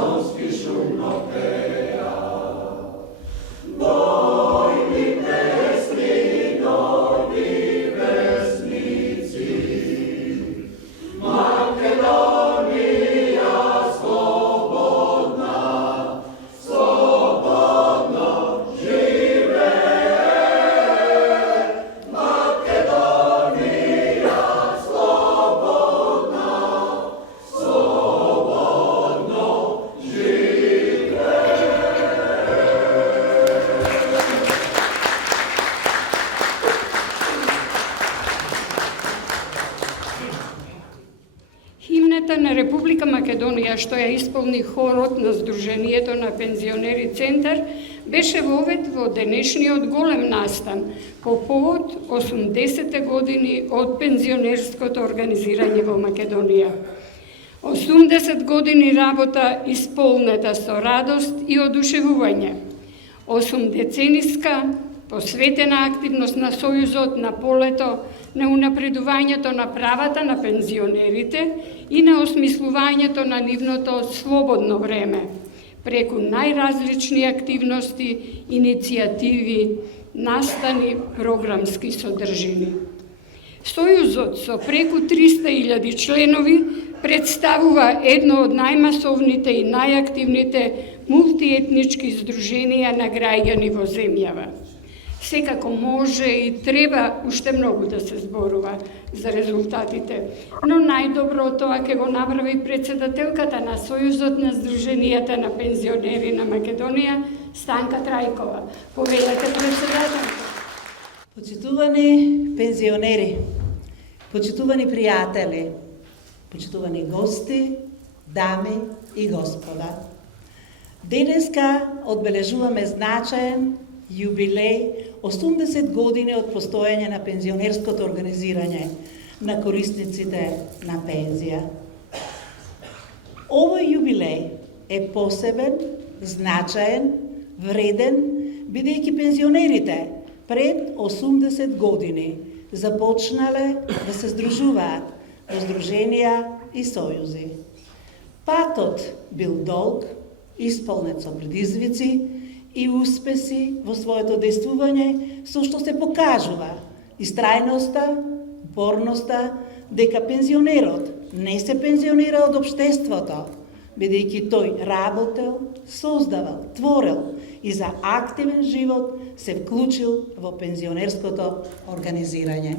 Македонски шумно пеа. Бойни песни, нови весници, Македонија слободна, слободно живее. Македонија слободна, слободно живее. Химната на Република Македонија, што ја исполни хорот на Сдруженијето на пензионери Центар, беше вовед во денешниот голем настан по повод 80 години од пензионерското организирање во Македонија. 80 години работа исполнета со радост и одушевување. 8-децениска посветена активност на Сојузот на полето на унапредувањето на правата на пензионерите и на осмислувањето на нивното слободно време, преку најразлични активности, иницијативи, настани, програмски содржини. Сојузот со преку 300.000 членови представува едно од најмасовните и најактивните мултиетнички здруженија на граѓани во земјава. Секако може и треба уште многу да се зборува за резултатите, но најдобро од тоа ќе го направи председателката на Сојузот на Сдруженијата на пензионери на Македонија, Станка Трајкова. Повелете, председателка. Почитувани пензионери, почитувани пријатели, почитувани гости, дами и господа. Денеска одбележуваме значаен јубилеј 80 години од постоење на пензионерското организирање на корисниците на пензија. Овој јубилеј е посебен, значаен, вреден, бидејќи пензионерите пред 80 години започнале да се здружуваат во здруженија и сојузи. Патот бил долг, исполнет со предизвици и успеси во своето действување, со што се покажува истрајноста, упорноста, дека пензионерот не се пензионира од општеството, бидејќи тој работел, создавал, творел и за активен живот се вклучил во пензионерското организирање.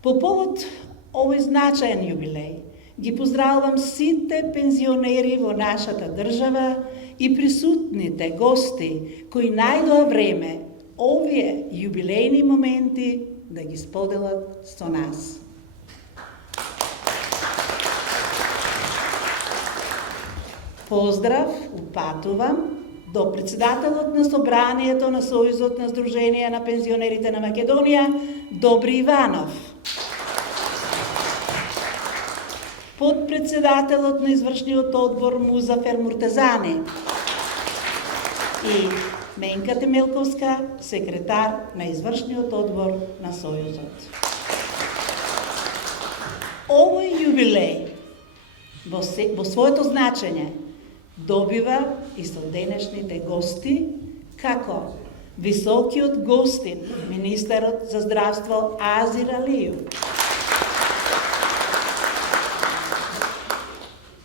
По повод овој значаен јубилеј, ги поздравувам сите пензионери во нашата држава и присутните гости кои најдоа време овие јубилејни моменти да ги споделат со нас. Поздрав упатувам до председателот на Собранието на Сојузот на Сдруженија на пензионерите на Македонија, Добри Иванов. Подпредседателот на извршниот одбор Музафер Муртезани и Менка Темелковска, секретар на извршниот одбор на Сојузот. Овој јубилеј во своето значење добива и со денешните гости, како високиот гостин, министерот за здравство Азир Алију,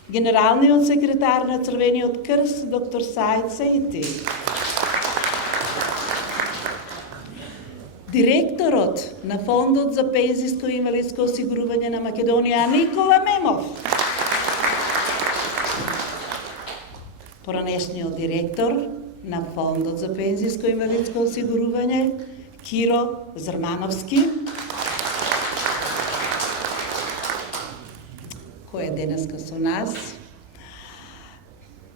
генералниот секретар на Црвениот крст доктор Саид Сејти, директорот на Фондот за пензиско и инвалидско осигурување на Македонија Никола Мемов, поранешниот директор на Фондот за пензиско и инвалидско осигурување Киро Зрмановски, кој е денеска со нас,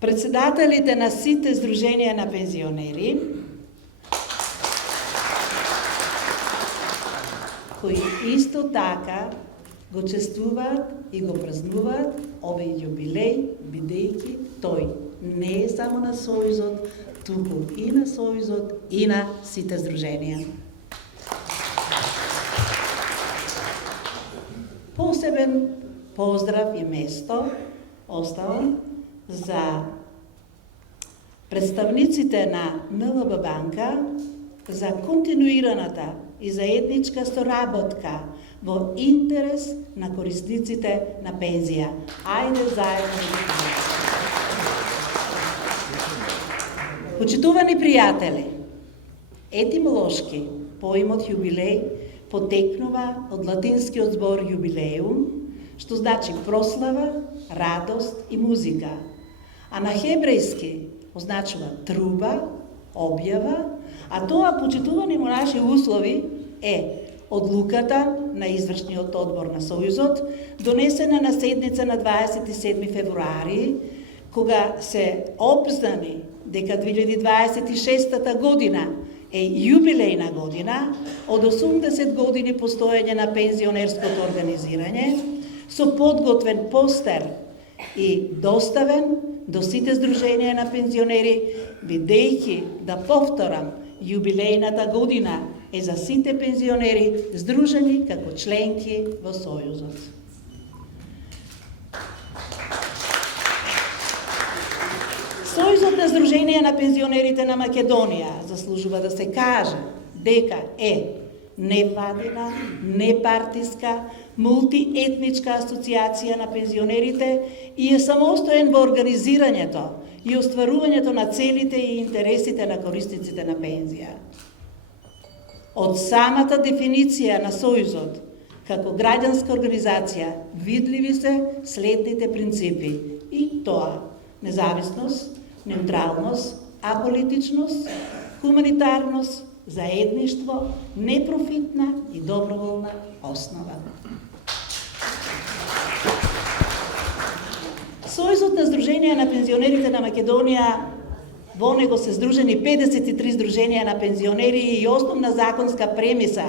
председателите на сите здруженија на пензионери, кои исто така го чествуваат и го празнуваат овој јубилеј, бидејќи тој не е само на Сојузот, туку и на Сојузот и на сите здруженија. Посебен поздрав и место оставам за представниците на НЛБ банка за континуираната и заедничка соработка во интерес на корисниците на пензија. Ајде заедно да ги кажеме. Почитувани пријатели, етимолошки поимот јубилеј потекнува од латинскиот збор јубилеум, што значи прослава, радост и музика, а на хебрејски означува труба, објава, а тоа почитувани монаши услови е одлуката на извршниот одбор на Сојузот, донесена на седница на 27 февруари, кога се обзнани дека 2026 година е јубилејна година од 80 години постоење на пензионерското организирање, со подготвен постер и доставен до сите здруженија на пензионери, бидејќи, да повторам, јубилејната година е за сите пензионери здружени како членки во Сојузот. Сојузот на здруженија на пензионерите на Македонија заслужува да се каже дека е невладина, непартиска, мултиетничка асоциација на пензионерите и е самостоен во организирањето и остварувањето на целите и интересите на корисниците на пензија. Од самата дефиниција на Сојузот како граѓанска организација видливи се следните принципи, и тоа: независност, неутралност, аполитичност, хуманитарност, заедништво, непрофитна и доброволна основа. Сојузот на здруженија на пензионерите на Македонија, во него се здружени 53 здруженија на пензионери и основна законска премиса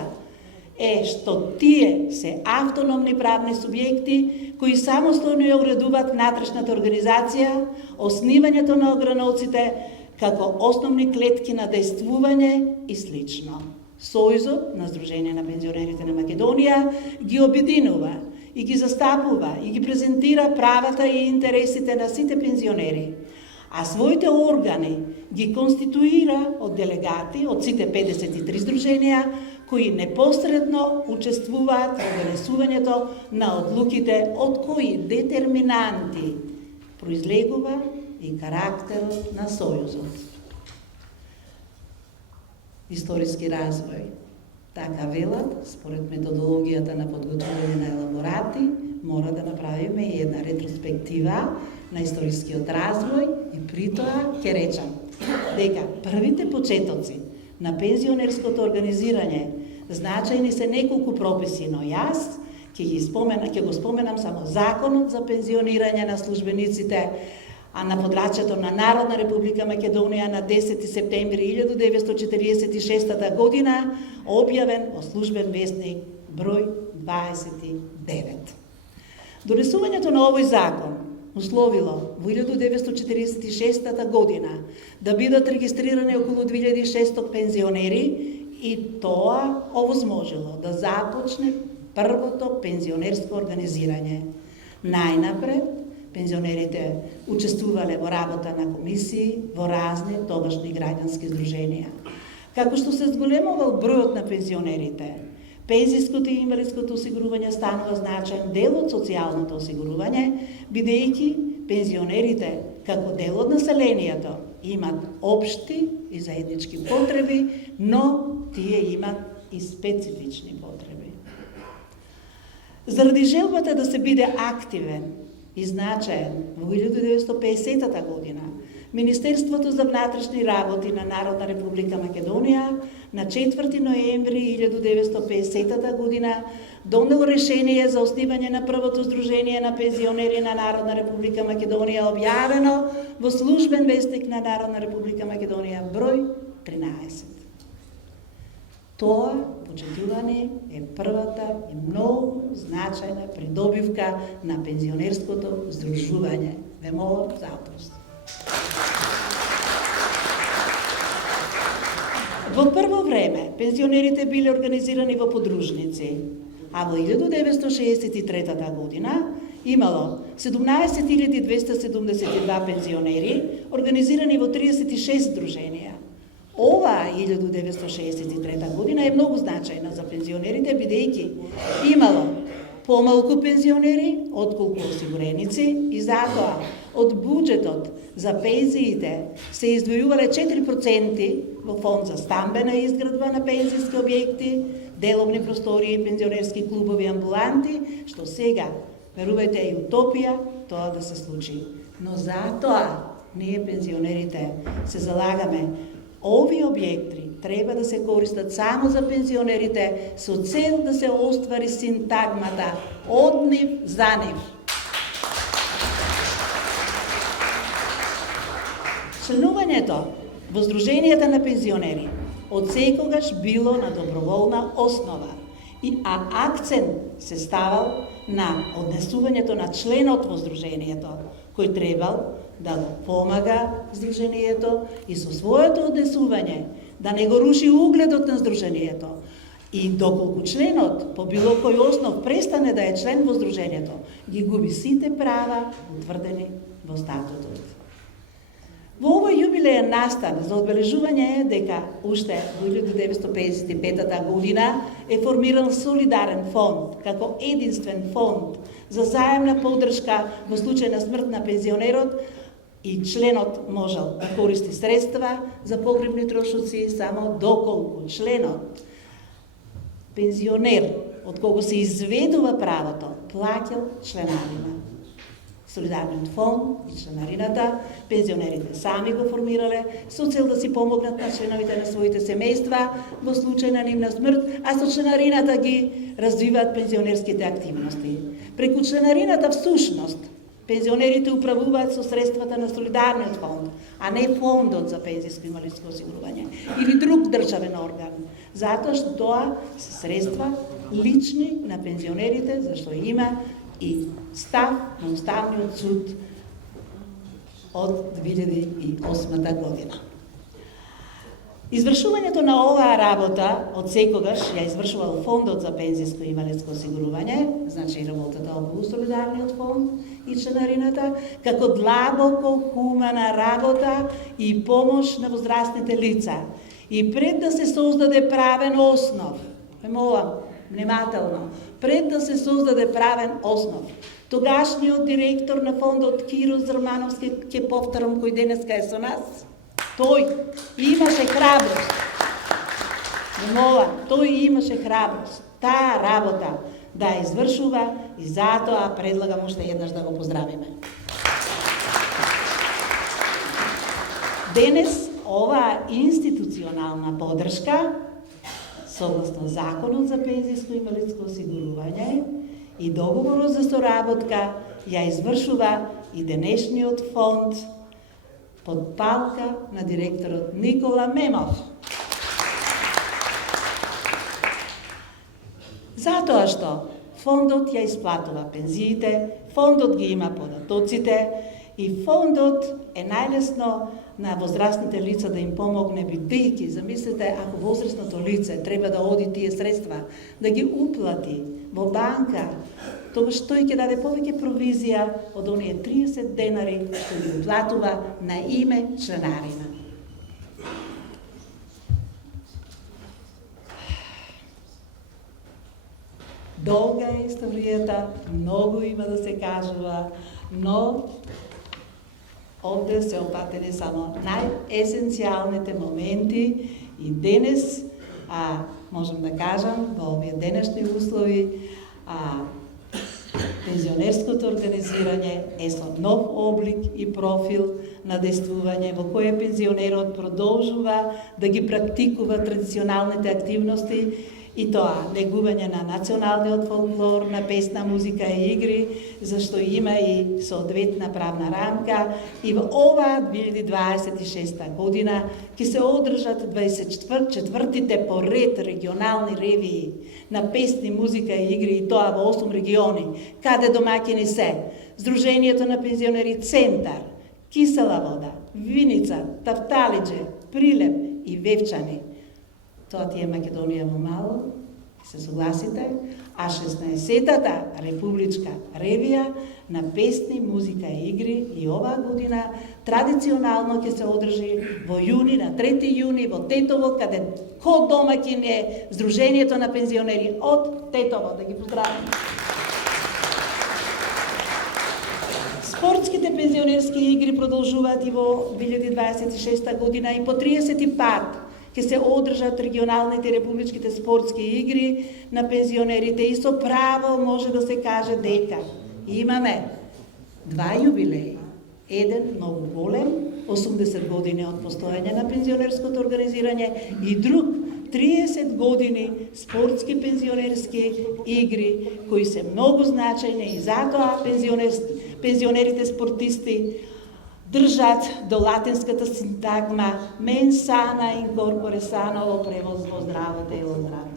е што тие се автономни правни субјекти кои самостојно ја уредуваат внатрешната организација, основањето на ограновците како основни клетки на дејствување и слично. Сојузот на здруженија на пензионерите на Македонија ги обединува и ги застапува и ги презентира правата и интересите на сите пензионери, а своите органи ги конституира од делегати од сите 53 здруженија кои непосредно учествуваат во донесувањето на одлуките од кои детерминанти произлегува и карактерот на Сојузот. Историски развој. Така велат, според методологијата на подготвување на елаборати, мора да направиме и една ретроспектива на историскиот развој и при тоа ќе речам дека првите почетоци на пензионерското организирање значајни се неколку прописи, но јас ќе го споменам само Законот за пензионирање на службениците, а на подрачјето на Народна република Македонија на 10 септември 1946 година, објавен во службен весник број 29. Донесувањето на овој закон условило во 1946 година да бидат регистрирани околу 2600 пензионери и тоа овозможило да започне првото пензионерско организирање. Најнапред, пензионерите учествувале во работа на комисии во разни тогашни граѓански здруженија. Како што се зголемувал бројот на пензионерите, пензиското и инвалидското осигурување станува значаен дел од социјалното осигурување, бидејќи пензионерите како дел од населението имат општи и заеднички потреби, но тие имат и специфични потреби. Заради желбата да се биде активен и значаен, во 1950 година Министерството за внатрешни работи на Народна република Македонија на 4 ноември 1950 година донело решение за основање на првото здружение на пензионери на Народна република Македонија, објавено во службен вестник на Народна република Македонија број 13. Тоа, почитувани, е првата и многу значајна придобивка на пензионерското здружување. Ве молам за аплауз. Во прво време, пензионерите биле организирани во подружници, а во 1963 година имало 17.272 пензионери, организирани во 36 здруженија. Ова 1963 година е многу значајна за пензионерите, бидејќи имало помалку пензионери отколку осигуреници и затоа од буџетот за пензиите се издвојувале 4% во фонд за стамбена изградба на пензиски објекти, деловни простории, пензионерски клубови, амбуланти, што сега, верувајте, е утопија тоа да се случи. Но затоа ние пензионерите се залагаме овие објекти треба да се користат само за пензионерите со цел да се оствари синтагмата од нив за нив. Членувањето во Сдруженијата на пензионери од секогаш било на доброволна основа, а акцент се ставал на однесувањето на членот во Сдруженијето, кој требал да го помага Сдруженијето и со своето однесување да не го руши угледот на Сдруженијето. И доколку членот по било кој основ престане да е член во Сдруженијето, ги губи сите права утврдени во статутот. Во овој јубилеен настан за одбележување е дека уште во 1955 година е формиран солидарен фонд како единствен фонд за заемна поддршка во случај на смрт на пензионерот и членот можел да користи средства за погребни трошоци само доколку членот пензионер од кого се изведува правото плаќал членарина. Солидарниот фонд и членарината пензионерите сами го формирале со цел да си помогнат на членовите на своите семејства во случај на нивна смрт, а со членарината ги развиваат пензионерските активности. Преку членарината всушност пензионерите управуваат со средствата на солидарниот фонд, а не фондот за пензиско инвалидско осигурување или друг државен орган, затоа што тоа се средства лични на пензионерите, зашто има и став на Уставниот суд од 2008 година. Извршувањето на оваа работа од секогаш ја извршувал Фондот за пензиско и инвалидско осигурување, значи работата околу солидарниот фонд и членарината, како длабоко хумана работа и помош на возрастните лица. И пред да се создаде правен основ, молам, внимателно, пред да се создаде правен основ, тогашниот директор на фондот Киро Зрмановски, ќе повторам, кој денеска е со нас, тој имаше храброст. Молам, тој имаше храброст таа работа да ја извршува и затоа предлагам уште еднаш да го поздравиме. Денес оваа институционална поддршка согласно Законот за пензиско и инвалидско осигурување и договорот за соработка ја извршува и денешниот фонд под палка на директорот Никола Мемов. Затоа што фондот ја исплатува пензиите, фондот ги има податоците и фондот е најлесно на возрастните лица да им помогне, бидејќи, замислете, ако возрастното лице треба да оди тие средства, да ги уплати во банка, тогаш тој ќе даде повеќе провизија од оние 30 денари што ги уплатува на име членарина. Долга е историјата, многу има да се кажува, но овде се опатени само најесенцијалните моменти и денес, можем да кажам, во овие денешни услови, пензионерското организирање е со нов облик и профил на действување, во кој пензионерот продолжува да ги практикува традиционалните активности и тоа негување на националниот фолклор, на песна, музика и игри, зашто има и соодветна правна рамка и во оваа 2026 година ќе се одржат 24-тите по ред регионални ревии на песни, музика и игри и тоа во 8 региони, каде домаќини се Сдруженијето на пензионери Центар, Кисела вода, Виница, Тафталиџе, Прилеп и Вевчани. Тоа ти е Македонија во мало, Се согласите? А 16-тата републичка ревија на песни, музика и игри и оваа година традиционално ќе се одржи во јуни, на 3 јуни во Тетово, каде ко домаќин е Сдруженијето на пензионери од Тетово. Да ги поздравим. Спортските пензионерски игри продолжуваат и во 2026 година и по 30 пат ќе се одржат регионалните републичките спортски игри на пензионерите и со право може да се каже дека имаме 2 јубилеи. Еден многу голем, 80 години од постоење на пензионерското организирање и друг 30 години спортски пензионерски игри кои се многу значајни и затоа пензионерите спортисти држат до латинската синтагма мен сана инкорпоре сано во превоз во здраво тело здраво.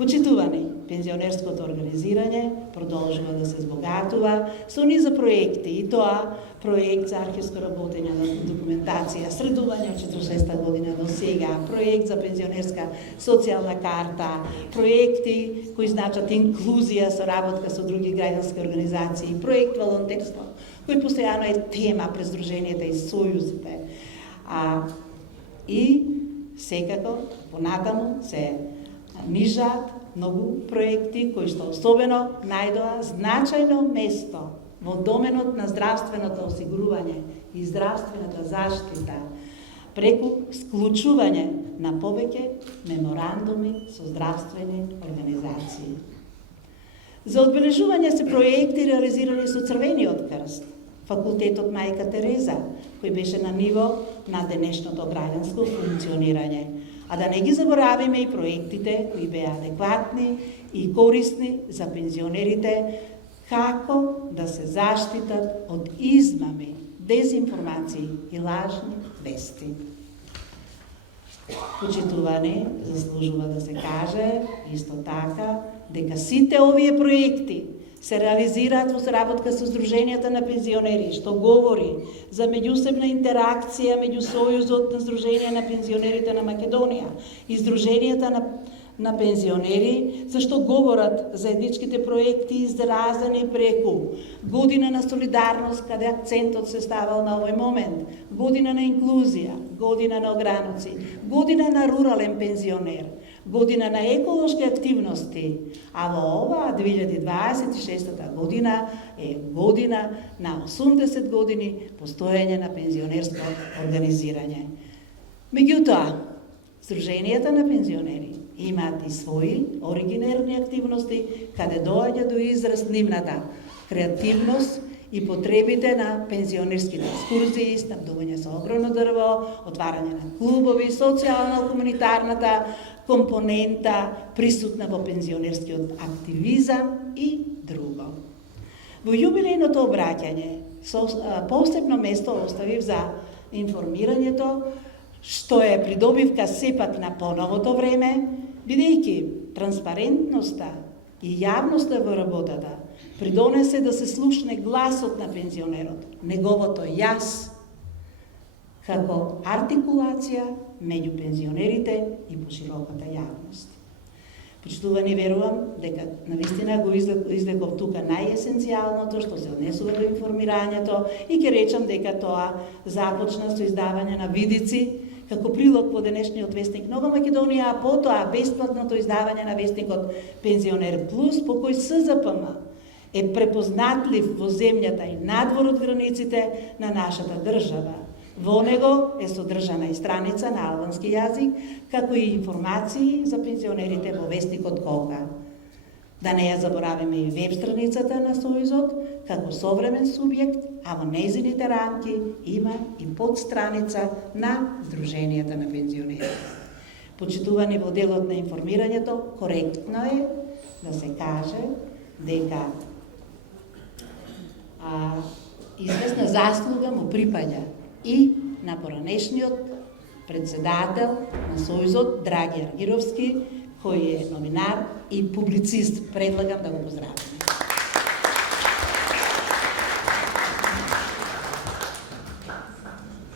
Почитувани, пензионерското организирање продолжува да се збогатува со низа проекти и тоа проект за архивско работење на документација, средување од 46 година до сега, проект за пензионерска социјална карта, проекти кои значат инклузија, соработка со други граѓански организации, проект волонтерство, кој постојано е тема пред здруженијата и сојузите. И секако понатаму се нижат многу проекти кои што особено најдоа значајно место во доменот на здравственото осигурување и здравствената заштита преку склучување на повеќе меморандуми со здравствени организации. За одбележување се проекти реализирани со Црвениот крст, Факултетот Мајка Тереза, кој беше на ниво на денешното граѓанско функционирање. А да не ги заборавиме и проектите кои беа адекватни и корисни за пензионерите, како да се заштитат од измами, дезинформации и лажни вести. Почитувани, заслужува да се каже исто така дека сите овие проекти се реализираат во соработка со Сдруженијата на пензионери, што говори за меѓусебна интеракција меѓу Сојузот на Сдруженија на пензионерите на Македонија и Сдруженијата на пензионери, зашто говорат заедничките проекти изразени преку година на солидарност, каде акцентот се ставал на овој момент, година на инклузија, година на ограноци, година на рурален пензионер, година на еколошки активности, а во оваа 2026 година е година на 80 години постоење на пензионерско организирање. Меѓутоа, Сдруженијата на пензионери имаат и своји оригинерни активности, каде доаѓа до израз нивната креативност и потребите на пензионерските екскурзии, снабдување со огромно дрво, отварање на клубови, социјално-комунитарната компонента присутна во пензионерскиот активизам и друго. Во јубилејното обраќање посебно место оставив за информирањето, што е придобивка сепак на поновото време, бидејќи транспарентноста и јавноста во работата придонесе да се слушне гласот на пензионерот, неговото јас, како артикулација меѓу пензионерите и пошироката јавност. Почитувани, верувам дека навистина го извлеков тука најесенцијалното што се однесува до информирањето и ќе речам дека тоа започна со издавање на видици како прилог во денешниот вестник Нова Македонија, а потоа бесплатното издавање на вестникот Пензионер Плюс, по кој СЗПМ е препознатлив во земјата и надвор од границите на нашата држава. Во него е содржана и страница на албански јазик, како и информации за пензионерите во вестникот Кока. Да не ја заборавиме и веб страницата на Сојузот, како современ субјект, а во нејзините рамки има и подстраница на Сдруженијата на пензионерите. Почитувани, во делот на информирањето, коректно е да се каже дека известна заслуга му припаѓа и на поранешниот председател на Сојузот Драги Аргировски, кој е новинар и публицист. Предлагам да го поздравиме.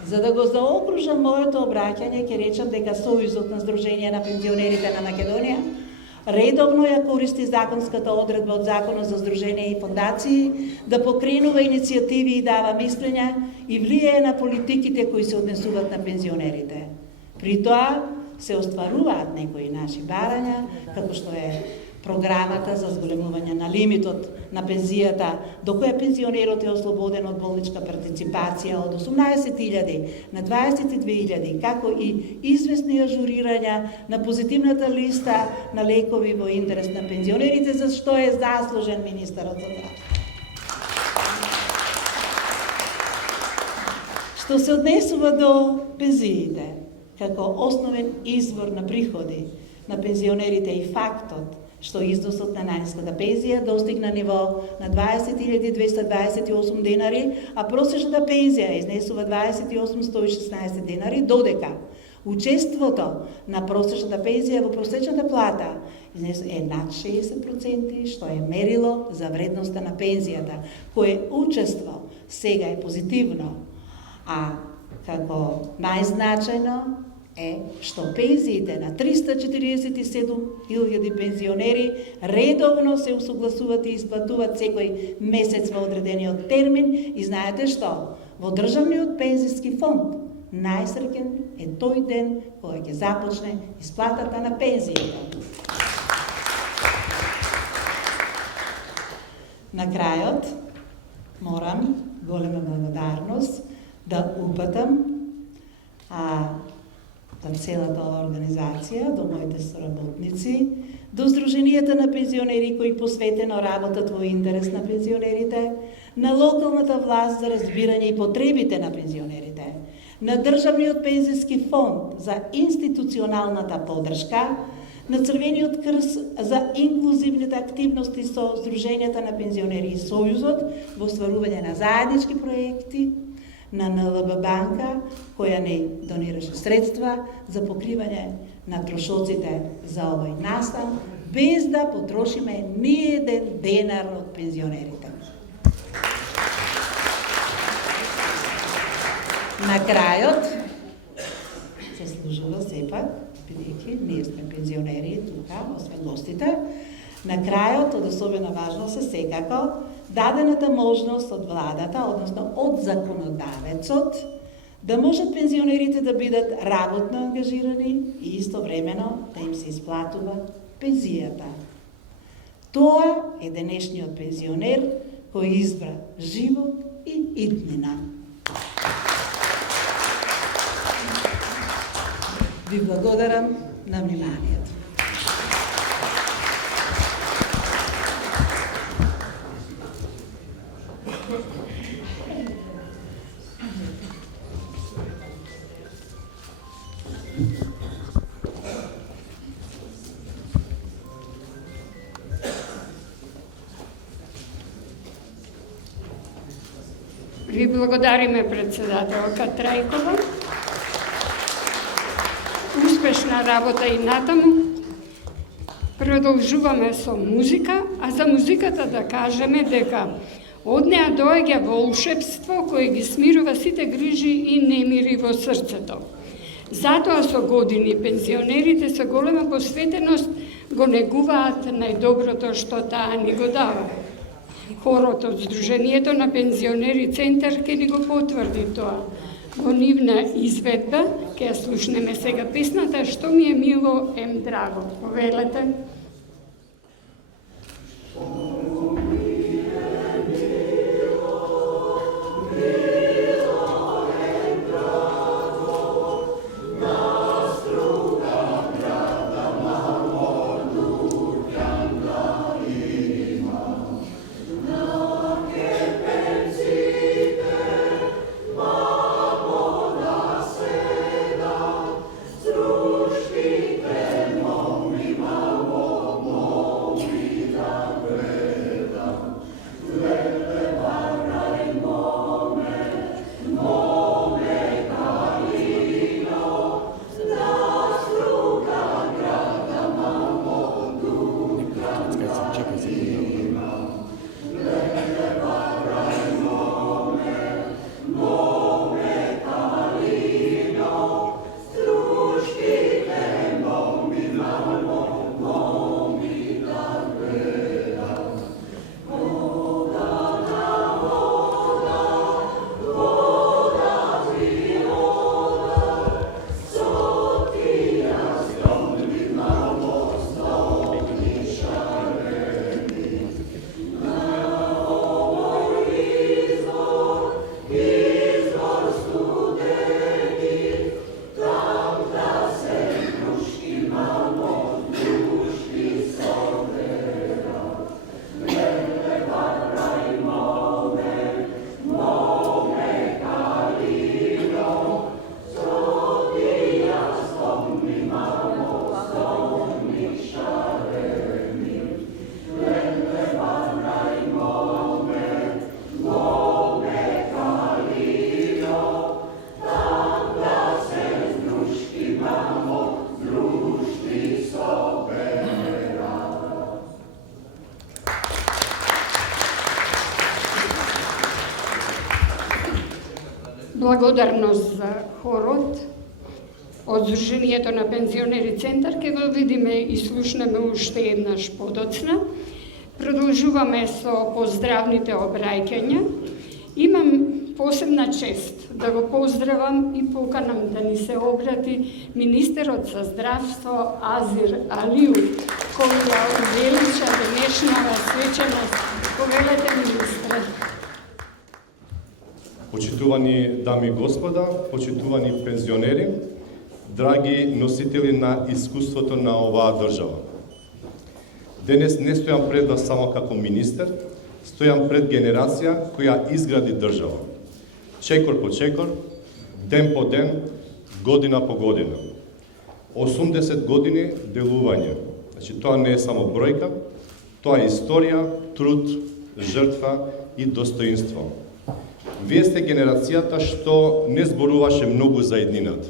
За да го заокружам моето обраќање, ќе речам дека Сојузот на Сдружение на пензионерите на Македонија редовно ја користи законската одредба од Законот за Сдружение и фондации да покренува иницијативи и дава мислења и влијае на политиките кои се однесуваат на пензионерите. При тоа се остваруваат некои наши барања, како што е програмата за зголемување на лимитот на пензијата, до која пензионерот е ослободен од болничка партиципација од 18.000 на 22.000, како и известни ажурирања на позитивната листа на лекови во интерес на пензионерите, за што е заслужен министерот за здравје. Што се однесува до пензиите, како основен извор на приходи на пензионерите и фактот што износот на најниската пензија достигна ниво на 20.228 денари, а просечната пензија изнесува 28.116 денари, додека учеството на просечната пензија во просечната плата е над 60%, што е мерило за вредноста на пензијата, кое учество сега е позитивно, а како најзначајно е што пензиите на 347.000 пензионери редовно се усогласуваат и исплатуваат секој месец во одредениот термин, и знаете што? Во државниот пензиски фонд најсреќен е тој ден кога ќе започне исплатата на пензијата. На крајот морам голема благодарност да упатам за целата организација, до моите соработници, до Сдруженијата на пензионери кои посветено работат во интерес на пензионерите, на локалната власт за разбирање и потребите на пензионерите, на Државниот пензиски фонд за институционалната поддршка, на Црвениот крст за инклузивните активности со Сдруженијата на пензионери и Сојузот во остварување на заеднички проекти, на НЛБ банка, која не донираше средства за покривање на трошоците за овој настан, без да потрошиме ни еден денар од пензионерите. На крајот, се служува сепак, бидејќи ние сме пензионери тука, освен гостите, на крајот од особена важност е секако дадената можност од владата, односно од законодавецот, да можат пензионерите да бидат работно ангажирани и истовремено да им се исплатува пензијата. Тоа е денешниот пензионер кој избра живот и иднина. Ви благодарам на вниманието. Ви благодариме, председателка Трајкова. Успешна работа и натаму. Продолжуваме со музика, а за музиката да кажеме дека од неа доаѓа волшебство кое ги смирува сите грижи и немири во срцето. Затоа со години пензионерите со голема посветеност го негуваат најдоброто што таа ни го дава. Хорот од Сдруженијето на пензионери Центар ќе ни го потврди тоа. Во нивна изведба ќе ја слушнеме сега песната "Што ми е мило, ем драго". Повелете. Društite, mom mi malo благодарност за хорот од Здруженијето на пензионери Центар, ке го видиме и слушнеме уште еднаш подоцна. Продолжуваме со поздравните обраќања. Имам посебна чест да го поздравам и поканам да ни се обрати министерот за здравство Азир Алиев, кој ја увелича денешната свеченост. Повелете, министре. Почитувани дами и господа, почитувани пензионери, драги носители на искуството на оваа држава. Денес не стојам пред вас само како министер, стојам пред генерација која изгради држава. Чекор по чекор, ден по ден, година по година. 80 години делување. Значи, тоа не е само бројка, тоа е историја, труд, жртва и достоинство. Вие сте генерацијата што не зборуваше многу за еднината.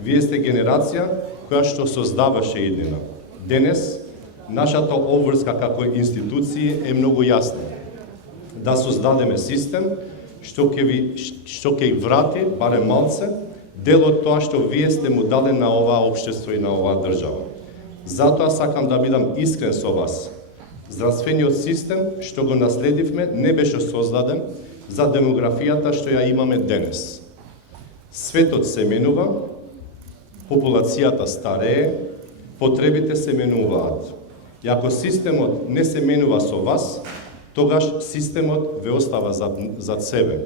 Вие сте генерација која што создаваше еднина. Денес, нашата обврска како институции е многу јасна. Да создадеме систем што ќе врати, барем малце, дел од тоа што вие сте му дали на оваа општество и на оваа држава. Затоа сакам да бидам искрен со вас. Здравствениот систем што го наследивме не беше создаден за демографијата што ја имаме денес. Светот се менува, популацијата старее, потребите се менуваат. И ако системот не се менува со вас, тогаш системот ве остава зад себе.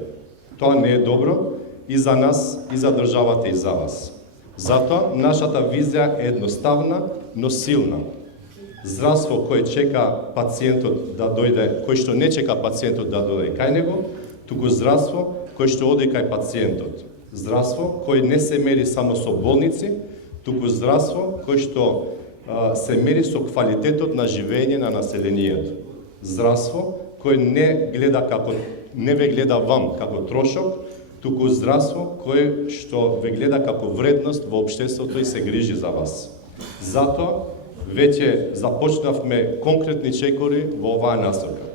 Тоа не е добро и за нас, и за државата, и за вас. Затоа, нашата визија е едноставна, но силна. Здравство кој чека пациентот да дојде, кој што не чека пациентот да дојде кај него, туку здравство кој што оди кај пациентот. Здравство кој не се мери само со болници, туку здравство кој што се мери со квалитетот на живење на населението. Здравство кој не ве гледа вам како трошок, туку здравство кој што ве гледа како вредност во општеството и се грижи за вас. Затоа веќе започнавме конкретни чекори во оваа насока.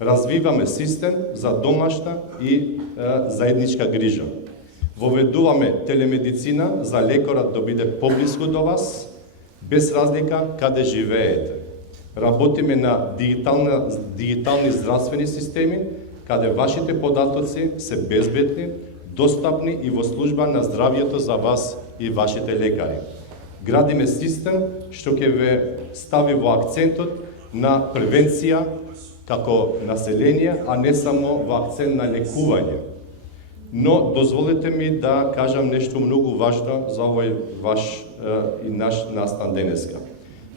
Развиваме систем за домашна и заедничка грижа. Воведуваме телемедицина за лекарот да биде поблиску до вас, без разлика каде живеете. Работиме на дигитални здравствени системи, каде вашите податоци се безбедни, достапни и во служба на здравјето за вас и вашите лекари. Градиме систем што ќе ве стави во акцентот на превенција како население, а не само во акцент на лекување. Но дозволете ми да кажам нешто многу важно за овој ваш и наш настан денеска.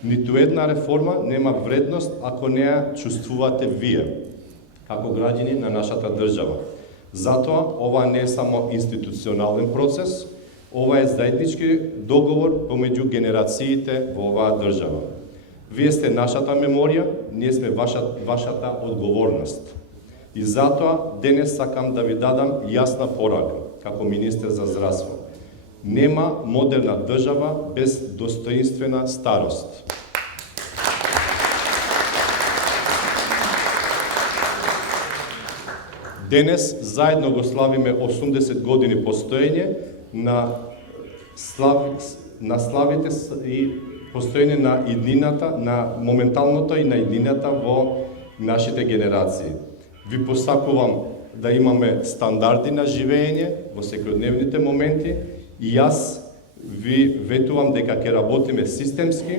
Ниту една реформа нема вредност ако не ја чувствувате вие, како граѓани на нашата држава. Затоа, ова не е само институционален процес, ова е заеднички договор помеѓу генерациите во оваа држава. Вие сте нашата меморија, ние сме вашата одговорност. И затоа денес сакам да ви дадам јасна порака, како министер за здравство. Нема модерна држава без достоинствена старост. Денес заедно го славиме 80 години постоење на славите и постоење на иднината, на моменталното и на иднината во нашите генерации. Ви посакувам да имаме стандарди на живење во секојдневните моменти и јас ви ветувам дека ќе работиме системски,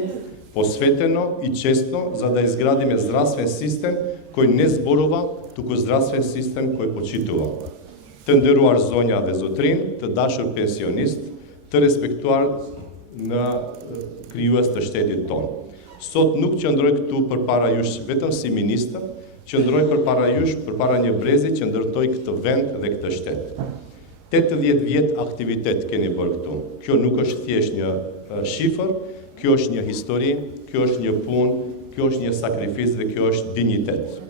посветено и честно за да изградиме здравствен систем кој не зборува, туку здравствен систем кој почитува. Të nderuar zonja dhe zotrin, të dashur pensionistë, të respektuar në krijues të shtetit tonë. Sot nuk qëndroj këtu përpara jush vetëm si ministër, qëndroj përpara jush, përpara një brezi që ndërtoi këtë vend dhe këtë shtet. 80 vjet aktivitet keni bërë këtu. Kjo nuk është thjesht një shifër, kjo është një histori, kjo është një punë, kjo është një sakrificë dhe kjo është dinjitet.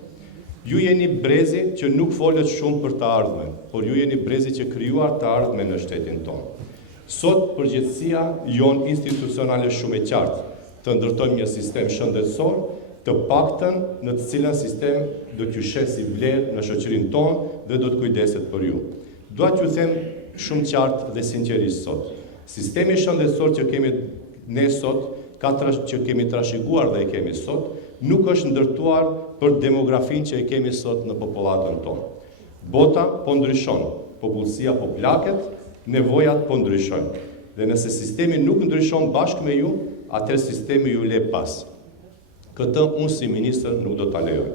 Ju jeni brezi që nuk folët shumë për të ardhmen, por ju jeni brezi që krijuar të ardhmen në shtetin tonë. Sot përgjegjësia jon institucionale shumë e qartë, të ndërtojmë një sistem shëndetësor, të paktën në të cilën sistem do t'ju sheh si vlerë në shoqërinë tonë dhe do të kujdeset për ju. Dua t'ju them shumë qartë dhe sinqerisht sot. Sistemi shëndetësor që kemi ne sot, që kemi trashëguar dhe e kemi sot, nuk është ndërtuar për demografinë që e kemi sot në popullatën tonë. Bota po ndryshon, popullsia po plaket, nevojat po ndryshojnë. Dhe nëse sistemi nuk ndryshon bashkë me ju, atëherë sistemi ju le pas. Këtë unë si ministër nuk do ta lejoj.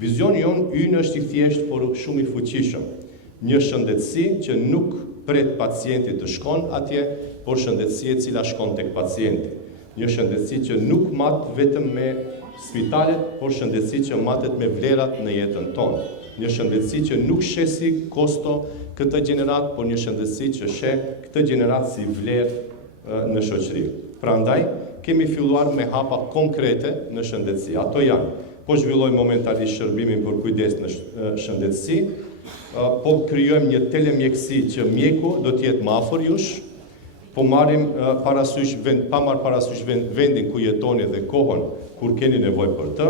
Vizioni jon ynë është i thjeshtë, por shumë i fuqishëm. Një shëndetësi që nuk pret pacienti të shkon atje, por shëndetësi e cila shkon tek pacienti. Një shëndetësi që nuk mat vetëm me spitalet, por shëndetësi që matet me vlerat në jetën tonë. Një shëndetësi që nuk shesi kosto këtë gjenerat, por një shëndetësi që sheh këtë gjenerat si vlerë në shoqëri. Prandaj, kemi filluar me hapa konkrete në shëndetësi. Ato janë, po zhvillojmë momentalisht shërbimin për kujdes në shëndetësi, po krijojmë një telemjekësi që mjeku do të jetë më afër jush, po marrim parasysh vendin ku jetoni dhe kohën kur keni nevojë për të,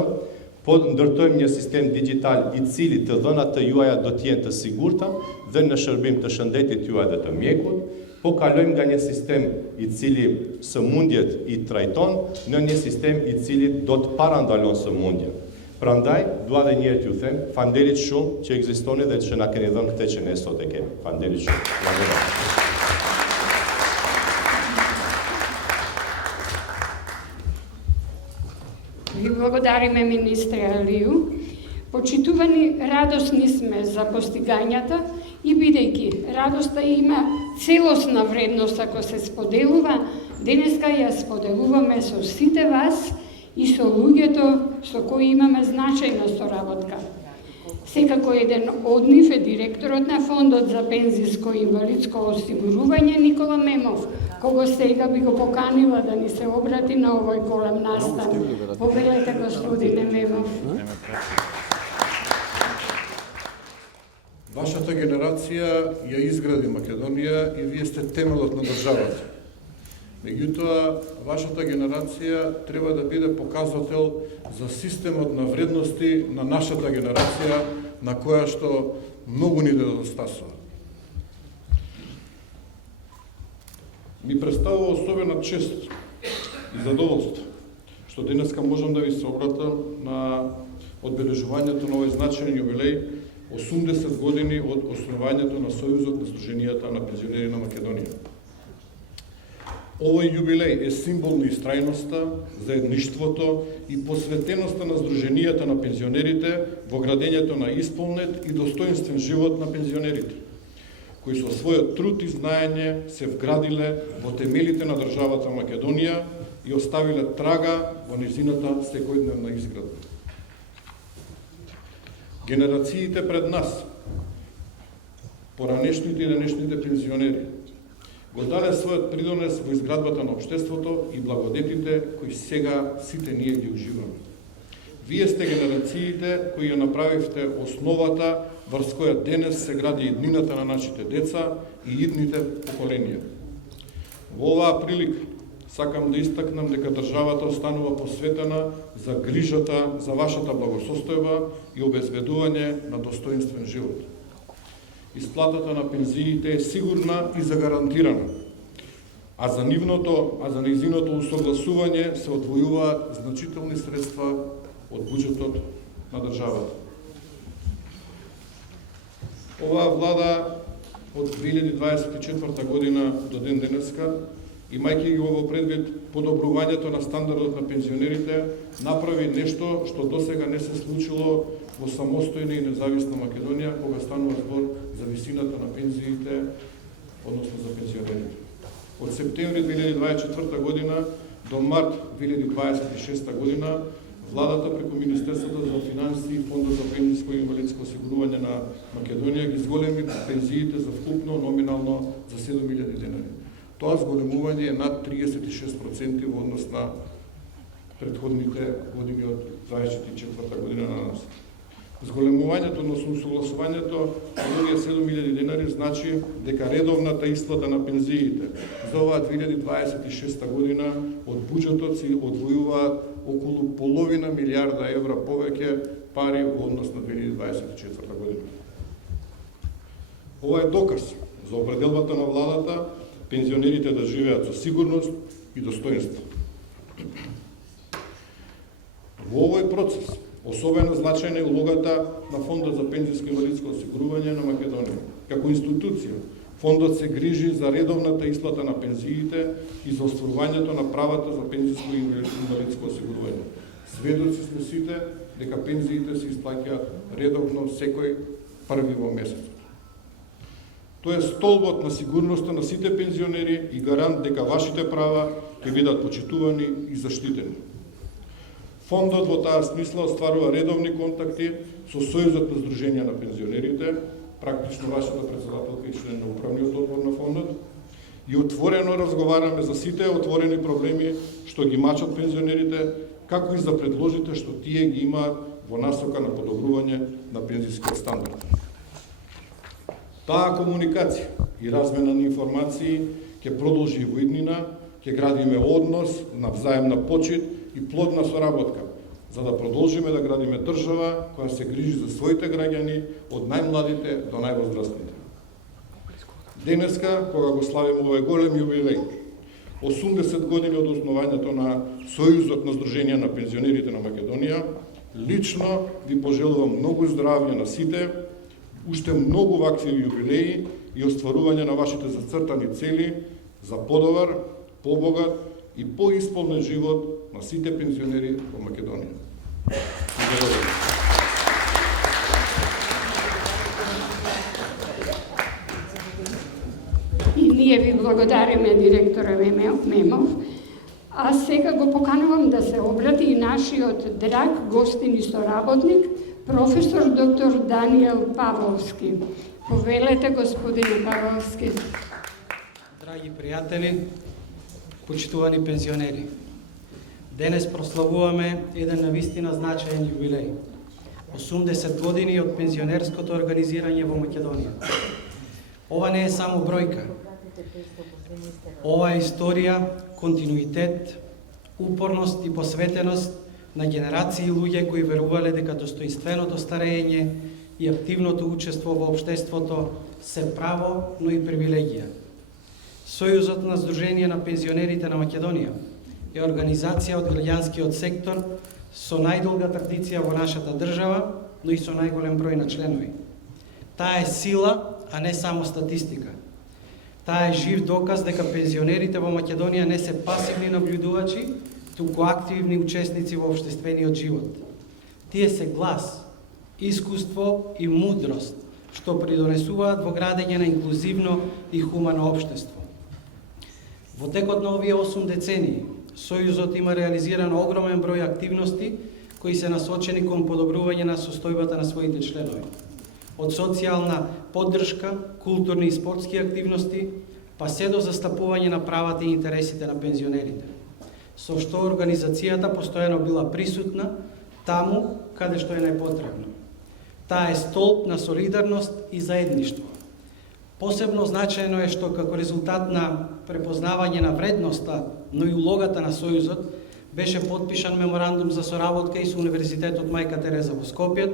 po ndërtojmë një sistem digjital i cili të dhënat të juaja do të jenë të sigurta dhe në shërbim të shëndetit juaj dhe të mjekut, po kalojmë nga një sistem i cili sëmundjet i trajton në një sistem i cili do të parandalon sëmundjen. Prandaj, dua dhe njëherë t'ju them, falënderit shumë që ekzistoni dhe që na keni dhënë këtë që ne sot e kemi. Falënderit shumë. Ви благодариме, министре Алију. Почитувани, радосни сме за постигањата и бидејќи радоста има целосна вредност ако се споделува, денеска ја споделуваме со сите вас и со луѓето со кои имаме значајна соработка. Секако еден од нив е директорот на Фондот за пензиско и инвалидско осигурување Никола Мемов, кого сега би го поканила да ни се обрати на овој голем настан. Повелете, господине Мемов. Вашата генерација ја изгради Македонија и вие сте темелот на државата. Меѓутоа, вашата генерација треба да биде показател за системот на вредности на нашата генерација, на која што многу ни недостасува. Ми представува особена чест и задоволство што денеска можам да ви се обратам на одбележувањето на овој значаен јубилеј 80 години од основањето на Сојузот на Сдруженијата на пензионери на Македонија. Овој јубилеј е символ на истрајноста, заедништвото и посветеноста на Сдруженијата на пензионерите во градењето на исполнет и достоинствен живот на пензионерите, кои со својот труд и знаење се вградиле во темелите на државата Македонија и оставиле трага во нејзината секојдневна изградба. Генерациите пред нас, поранешните и денешните пензионери, го даде својот придонес во изградбата на општеството и благодетите кои сега сите ние ги уживаме. Вие сте генерациите кои ја направивте основата врз која денес се гради иднината на нашите деца и идните поколенија. Во оваа прилика сакам да истакнам дека државата останува посветена за грижата за вашата благосостојба и обезбедување на достоинствен живот. Исплатата на пензиите е сигурна и загарантирана, а за нејзиното усогласување се одвојуваат значителни средства од буџетот на државата. Оваа влада од 2024 година до ден денеска, имајќи го во предвид подобрувањето на стандардот на пензионерите, направи нешто што досега не се случило во самостојна и независна Македонија, кога станува збор за висината на пензиите, односно за пензионерите. Од септември 2024 година до март 2026 година, владата преку Министерството за финансии и Фондот за пензиско и инвалидско осигурување на Македонија ги зголеми пензиите за вкупно номинално за 7.000 денари. Тоа зголемување е над 36% во однос на претходните години од 24 година на нас. Зголемувањето, односно согласувањето на овие 7.000 денари значи дека редовната исплата на пензиите за оваа 2026 година од буџетот си одвојуваат околу половина милиарда евра повеќе пари во однос на 2024 година. Ова е доказ за определбата на владата пензионерите да живеат со сигурност и достоинство. Во овој процес особено значајна е улогата на Фондот за пензијско и инвалидско осигурување на Македонија. Како институција, фондот се грижи за редовната исплата на пензиите и за остварувањето на правата за пензијско и инвалидско осигурување. Сведоци сме сите дека пензиите се исплаќаат редовно секој први во месецот. Тоа е столбот на сигурноста на сите пензионери и гарант дека вашите права ќе бидат почитувани и заштитени. Фондот во таа смисла остварува редовни контакти со Сојузот на Сдруженија на пензионерите, практично вашата председателка и член на управниот одбор на фондот, и отворено разговараме за сите отворени проблеми што ги мачат пензионерите, како и за предложите што тие ги имаат во насока на подобрување на пензијскиот стандард. Таа комуникација и размена на информации ќе продолжи во иднина, ќе градиме однос на взаемна почит и плодна соработка, за да продолжиме да градиме држава која се грижи за своите граѓани од најмладите до највозрастните. Денеска, кога го славиме овој голем јубилеј, 80 години од основањето на Сојузот на Сдруженија на пензионерите на Македонија, лично ви пожелувам многу здравје на сите, уште многу вакви јубилеи и остварување на вашите зацртани цели за подобар, побогат и поисполнет живот на сите пензионери во Македонија. И ние ви благодариме, директора Мемов. А сега го поканувам да се обрати и нашиот драг гостин и соработник, професор доктор Даниел Павловски. Повелете, господине Павловски. Драги пријатели, почитувани пензионери, денес прославуваме еден навистина значаен јубилеј. 80 години од пензионерското организирање во Македонија. Ова не е само бројка. Ова е историја, континуитет, упорност и посветеност на генерации луѓе кои верувале дека достоинственото старење и активното учество во општеството се право, но и привилегија. Сојузот на Сдруженија на пензионерите на Македонија е организација од граѓанскиот сектор со најдолга традиција во нашата држава, но и со најголем број на членови. Таа е сила, а не само статистика. Таа е жив доказ дека пензионерите во Македонија не се пасивни наблюдувачи, туку активни учесници во општествениот живот. Тие се глас, искуство и мудрост, што придонесуваат во градење на инклузивно и хумано општество. Во текот на овие 8 децении, Сојузот има реализирано огромен број активности кои се насочени кон подобрување на состојбата на своите членови. Од социјална поддршка, културни и спортски активности, па се до застапување на правата и интересите на пензионерите. Со што организацијата постојано била присутна таму каде што е најпотребно. Таа е столб на солидарност и заедништво. Посебно значајно е што како резултат на препознавање на вредноста, но и улогата на Сојузот, беше подпишан меморандум за соработка и со Универзитетот Мајка Тереза во Скопје,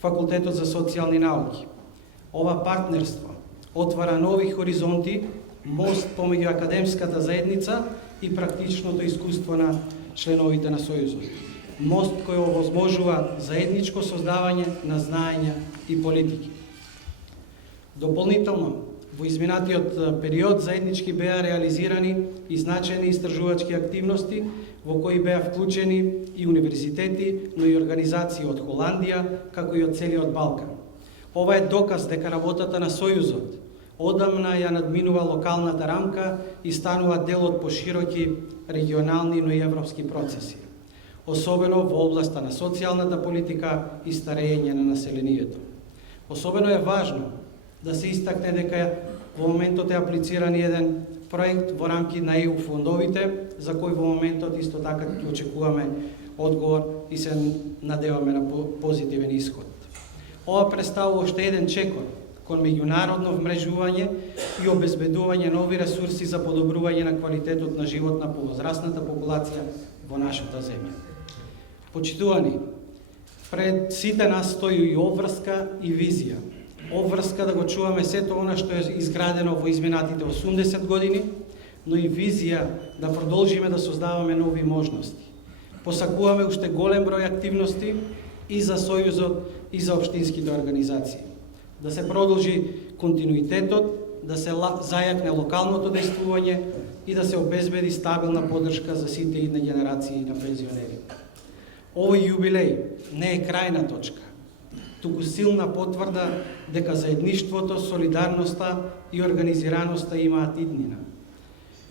Факултетот за социјални науки. Ова партнерство отвара нови хоризонти, мост помеѓу академската заедница и практичното искуство на членовите на Сојузот. Мост кој овозможува заедничко создавање на знаења и политики. Дополнително, во изминатиот период заеднички беа реализирани и значајни истражувачки активности во кои беа вклучени и универзитети, но и организации од Холандија, како и од целиот Балкан. Ова е доказ дека работата на Сојузот одамна ја надминува локалната рамка и станува дел од пошироки регионални, но и европски процеси, особено во областа на социјалната политика и старење на населението. Особено е важно да се истакне дека во моментот е аплициран еден проект во рамки на ЕУ фондовите, за кој во моментот исто така ќе очекуваме одговор и се надеваме на позитивен исход. Ова представува уште еден чекор кон меѓународно вмрежување и обезбедување нови ресурси за подобрување на квалитетот на живот на повозрастната популација во нашата земја. Почитувани, пред сите нас стои и обврска и визија. обврска да го чуваме сето она што е изградено во изминатите 80 години, но и визија да продолжиме да создаваме нови можности. Посакуваме уште голем број активности и за Сојузот и за општинските организации. Да се продолжи континуитетот, да се зајакне локалното действување и да се обезбеди стабилна поддршка за сите идни генерации на пензионери. Овој јубилеј не е крајна точка, туку силна потврда дека заедништвото, солидарноста и организираноста имаат иднина.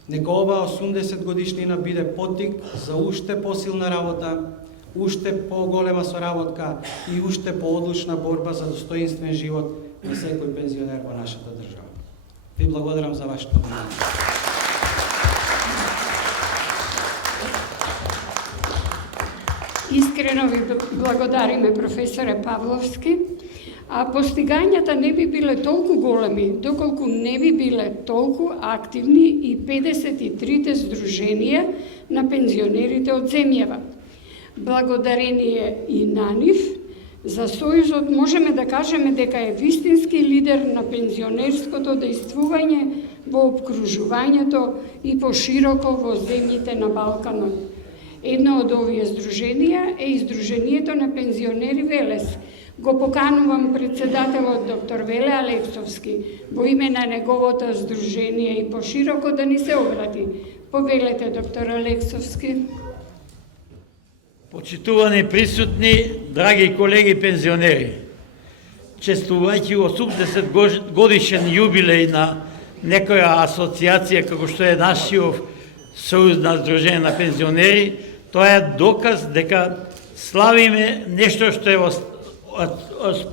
Нека оваа 80 годишнина биде поттик за уште посилна работа, уште поголема соработка и уште поодлучна борба за достоинствен живот на секој пензионер во нашата држава. Ви благодарам за вашето внимание. Искрено ви благодариме, професоре Павловски. А постигањата не би биле толку големи, доколку не би биле толку активни и 53 здруженија на пензионерите од земјава. Благодарение и на нив, за Сојузот можеме да кажеме дека е вистински лидер на пензионерското действување во обкружувањето и пошироко во земјите на Балканот. Едно од овие здруженија е и Здруженијето на пензионери Велес. Го поканувам председателот доктор Веле Алексовски во име на неговото здружение и пошироко да ни се обрати. Повелете, доктор Алексовски. Почитувани присутни, драги колеги пензионери, чествувајќи 80 годишен јубилеј на некоја асоциација како што е нашиот Сојуз на Здружение на пензионери, тоа е доказ дека славиме нешто што е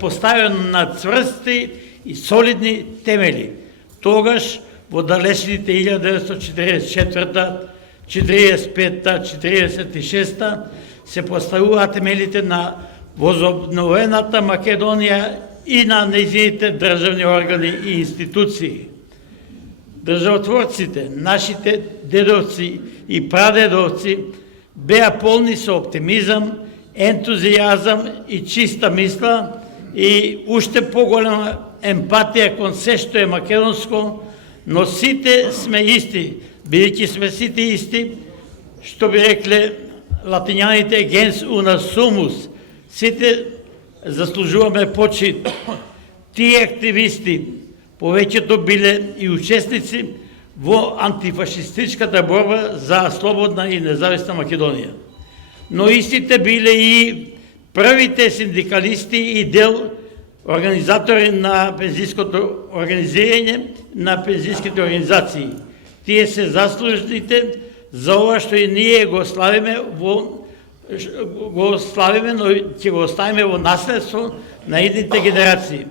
поставено на цврсти и солидни темели. Тогаш, во далечните 1944, 45, 46 се поставуваат темелите на возобновената Македонија и на нејзините државни органи и институции. Државотворците, нашите дедовци и прадедовци беа полни со оптимизам, ентузијазам и чиста мисла и уште поголема емпатија кон се што е македонско, но сите сме исти, бидејќи сме сите исти, што би рекле латињаните gens una sumus, сите заслужуваме почит. Тие активисти повеќето биле и учесници во антифашистичката борба за слободна и независна Македонија. Но истите биле и првите синдикалисти и дел организатори на пензиското организирање на пензиските организации. Тие се заслужните за ова што и ние го славиме, но ќе го оставиме во наследство на идните генерации.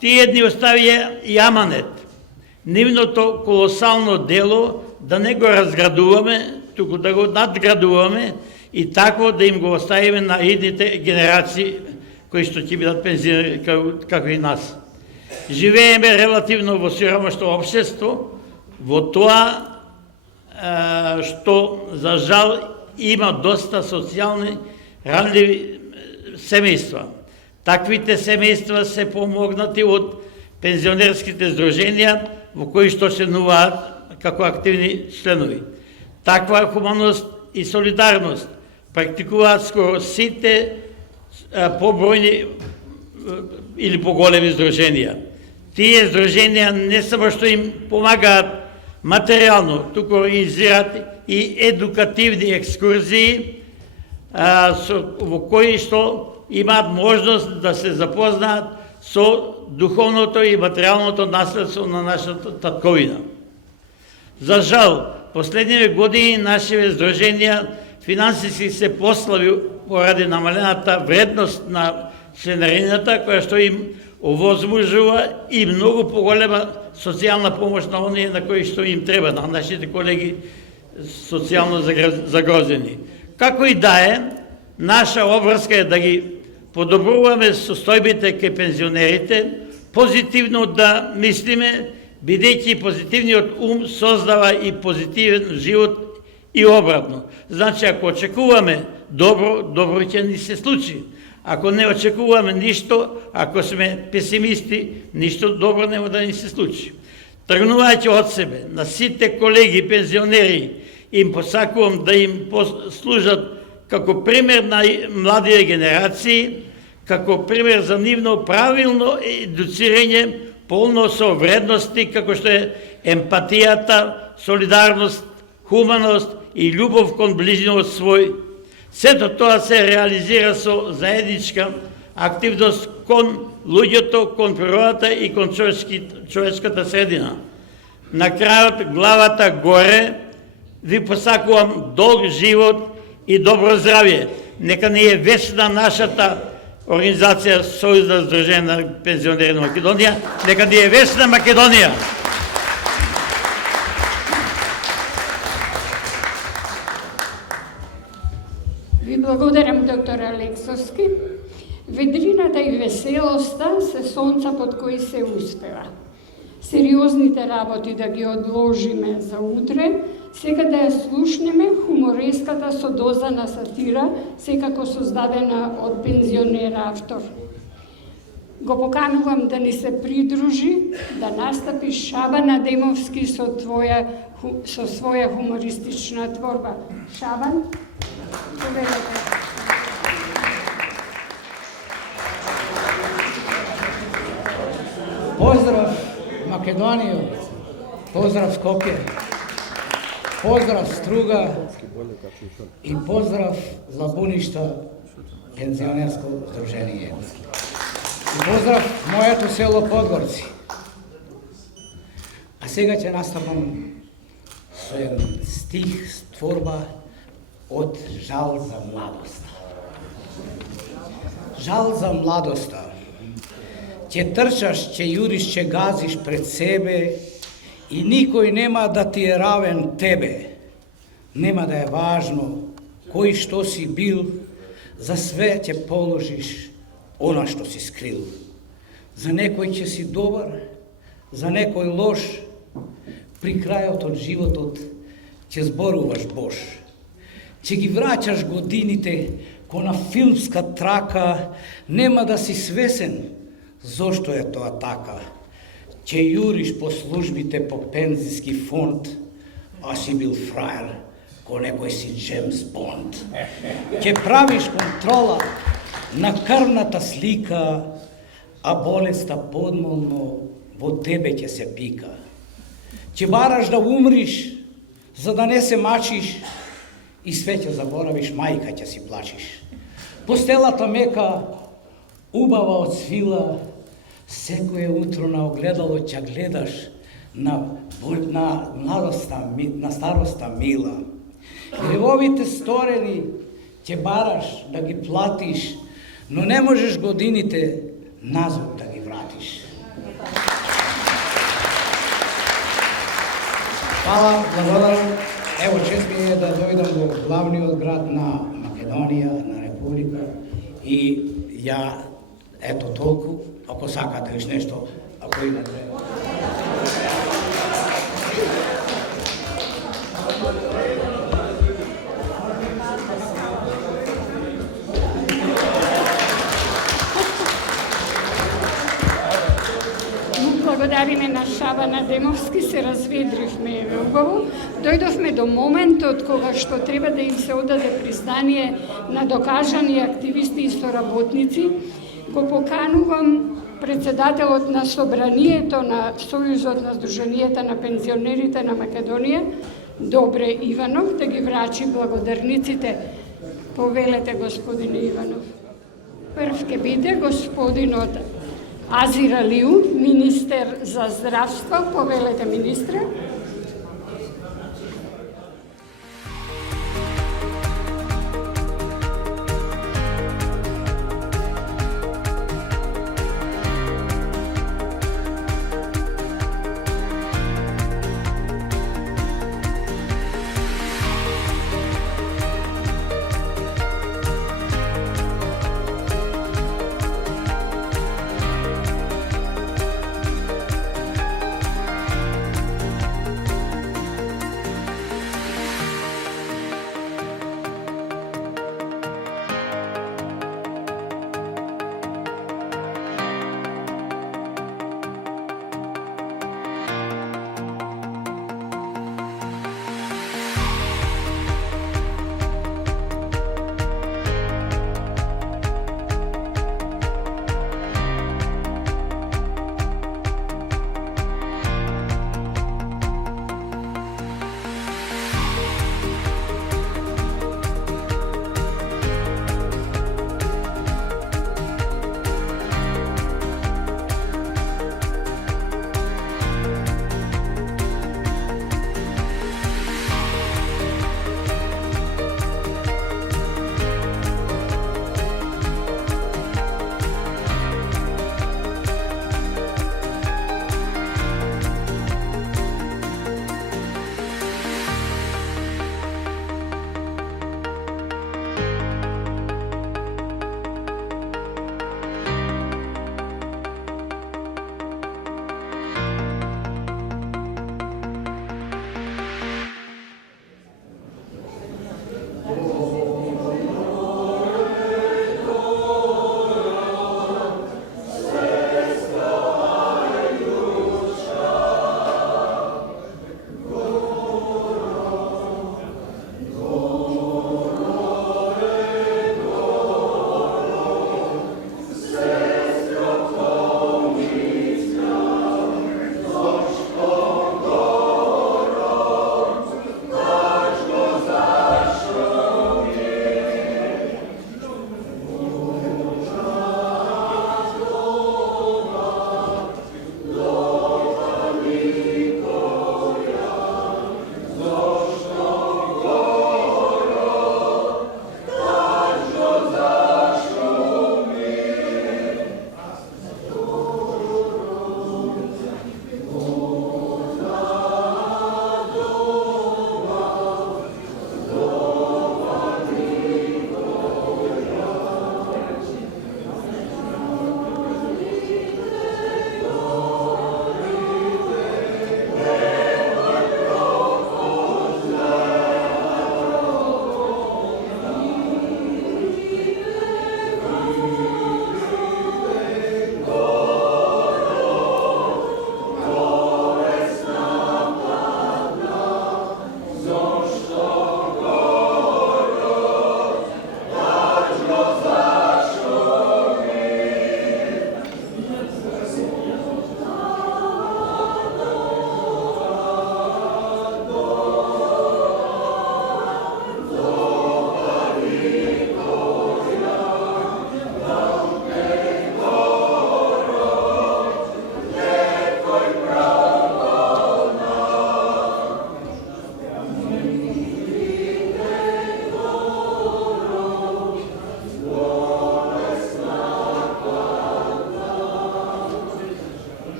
Тие ни оставија и аманет, нивното колосално дело да не го разградуваме, туку да го надградуваме и такво да им го оставиме на идните генерации кои што ќе бидат пензионери како и нас. Живееме релативно во сиромашно општество, во тоа што за жал има доста социјални ранливи семејства. Таквите семејства се помогнати од пензионерските здруженија во кои што членуваат како активни членови. Таква хуманост и солидарност практикуваат скоро сите побројни или поголеми здруженија. Тие здруженија не само што им помагаат материјално, туку организираат и едукативни екскурзии во кои што имаат можност да се запознаат со духовното и материјалното наследство на нашата татковина. За жал, последниве години нашите здруженија финансиски се послаби поради намалената вредност на членарината, која што им овозможува и многу поголема социјална помош на оние на кои што им треба, на нашите колеги социјално загрозени. Како и да е, наша обврска е да ги подобруваме состојбите кај пензионерите, позитивно да мислиме, бидејќи позитивниот ум создава и позитивен живот и обратно. Значи, ако очекуваме добро, добро ќе ни се случи. Ако не очекуваме ништо, ако сме песимисти, ништо добро нема да ни се случи. Тргнувајќи од себе, на сите колеги пензионери, им посакувам да им послужат како пример на младите генерации, како пример за нивно правилно едуцирање, полно со вредности, како што е емпатијата, солидарност, хуманост и љубов кон ближниот свој. Сето тоа се реализира со заедничка активност кон луѓето, кон природата и кон човечката средина. На крајот, главата горе, ви посакувам долг живот и добро здравје. Нека не е вечна нашата организација Сојуз на Сдружение на пензионери на Македонија, нека не е вечна Македонија. Ви благодарам, доктор Алексовски. Ведрината и веселоста се сонца под кои се успева. Сериозните работи да ги одложиме за утре, сега да ја слушнеме хумореската со доза на сатира, секако создадена од пензионер автор. Го поканувам да ни се придружи, да настапи Шабан Адемовски со своја хумористична творба. Шабан, повелете. Поздрав Македонија, поздрав Скопје, поздрав Струга и поздрав Лабуништа пензионерско здружение. И поздрав моето село Подгорци. А сега ќе настапам со еден стих, творба од Жал за младоста. Жал за младоста. Ќе трчаш, ќе јуриш, ќе газиш пред себе и никој нема да ти е равен тебе. Нема да е важно кој што си бил, за све ќе положиш она што си скрил. За некој ќе си добар, за некој лош, при крајот од животот ќе зборуваш Бош. Ќе ги враќаш годините кона филмска трака, нема да си свесен зошто е тоа така. Ќе јуриш по службите по пензиски фонд, а си бил фраер, ко некој си Джеймс Бонд. Ќе правиш контрола на крвната слика, а болеста подмолно во тебе ќе се пика. Ќе бараш да умриш, за да не се мачиш, и све ќе заборавиш, мајка ќе си плачиш. Постелата мека, убава од свила, секое утро на огледало ќе гледаш на младоста, на староста мила. Гревовите сторени ќе бараш да ги платиш, но не можеш годините назад да ги вратиш. Хвала, благодарам. Ево, чест ми е да дојдам во главниот град на Македонија, на Република, и ја, ето толку, ако сакате уште нешто, ако имате. Благодариме на Шабан Адемовски, се разведривме убаво. Дојдовме до моментот кога што треба да им се одаде признание на докажани активисти и соработници. Го поканувам председателот на Собранието на Сојузот на Сдруженијата на пензионерите на Македонија, Добре Иванов, да ги врачи благодарниците. Повелете, господине Иванов. Прв ке биде господинот Азир Алиу, министер за здравство. Повелете, министре.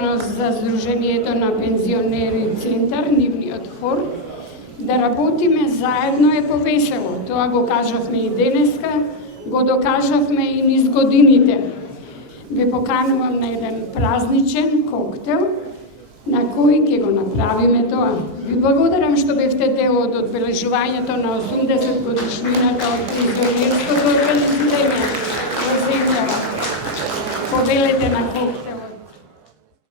благодарност за Сдруженијето на пензионери Центар, нивниот хор. Да работиме заедно е повесело. Тоа го кажавме и денеска, го докажавме и низ годините. Ве поканувам на еден празничен коктел, на кој ќе го направиме тоа. Ви благодарам што бевте дел од одбележувањето на 80 годишнината од пензионерското организирање во земјава. Повелете на коктел.